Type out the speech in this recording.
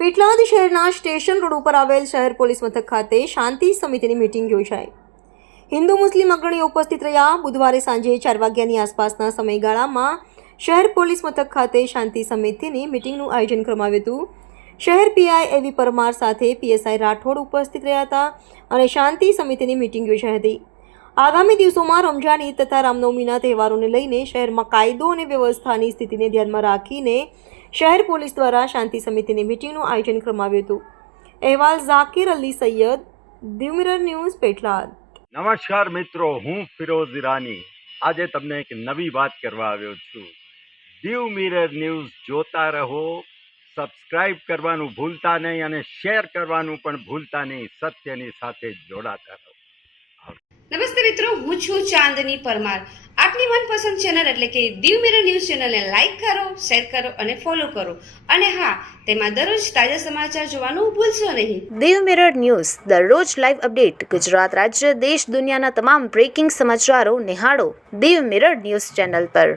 પેટલાદ શહેરના station road ઉપર આવેલ શહેર પોલીસ મથક ખાતે શાંતિ સમિતિની મીટિંગ યોજાઈ. હિન્દુ મુસ્લિમ અગ્રણીઓ ઉપસ્થિત રહ્યા. બુધવારે સાંજે 4 વાગ્યાની આસપાસના સમયગાળામાં શહેર પોલીસ મથક ખાતે શાંતિ સમિતિની મીટિંગનું આયોજન કરવામાં આવ્યું હતું. શહેર પીઆઈ એવી પરમાર સાથે પીએસઆઈ રાઠોડ ઉપસ્થિત રહ્યા હતા અને શાંતિ સમિતિની મીટિંગ યોજાઈ હતી. આગામી દિવસોમાં રમઝાન ઈદ તથા રામનવમીના તહેવારોને લઈને શહેરમાં કાયદો અને વ્યવસ્થાની સ્થિતિને ધ્યાનમાં રાખીને શહેર પોલીસ દ્વારા શાંતિ સમિતિની મીટિંગનું આયોજન કરવામાં આવ્યું હતું. અહેવાલ ઝાકિર અલી સૈયદ, દીવ મિરર ન્યૂઝ, પેટલાદ. નમસ્કાર મિત્રો, હું ફિરોઝ ઈરાની આજે તમને એક નવી વાત કરવા આવ્યો છું. દીવ મિરર ન્યૂઝ જોતા રહો, સબસ્ક્રાઇબ કરવાનું ભૂલતા નહીં અને શેર કરવાનું પણ ભૂલતા નહીં. સત્યની સાથે જોડાતા રહો. નમસ્તે મિત્રો, હું છું ચાંદની પરમાર. આપની મનપસંદ ચેનલ એટલે કે દીવ મિરર ન્યૂઝ ચેનલને લાઈક કરો, શેર કરો અને ફોલો કરો. અને હા, તેમાં દરરોજ તાજા સમાચાર જોવાનું ભૂલશો નહીં. દીવ મિરર ન્યૂઝ દરરોજ લાઈવ અપડેટ. ગુજરાત રાજ્ય, દેશ, દુનિયાના તમામ બ્રેકિંગ સમાચારો નિહાળો દીવ મિરર ન્યૂઝ ચેનલ પર.